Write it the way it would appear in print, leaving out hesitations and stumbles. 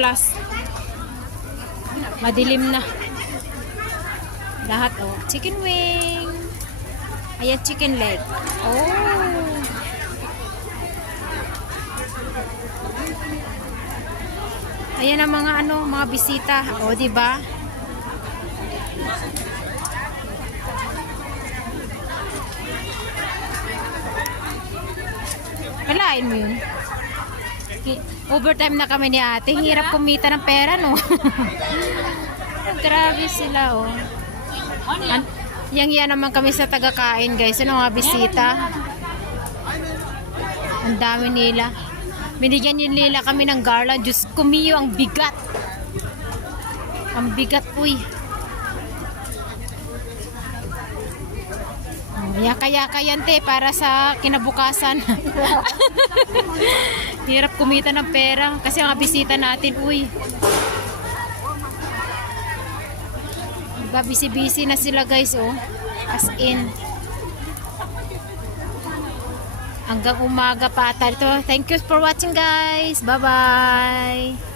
last. Madilim na. Lahat, oh. Chicken wing. Ayan, chicken leg. Oh. Ayan ang mga mga bisita. Oh, di ba? Kalain mo yun. Overtime na kami ni ate. Hirap kumita ng pera, no? Grabe sila, oh. Yang naman kami sa taga-kain, guys. Ano mga bisita? Ang dami nila. Binigyan nila kami ng garland. Diyos kumiyo, ang bigat. Ang bigat, uy. Yaka-yaka yan, te, para sa kinabukasan. Hirap kumita ng pera. Kasi ang bisita natin, uy. Diba, busy-busy na sila, guys, oh. As in. Hanggang umaga pa ata ito. Thank you for watching, guys. Bye-bye.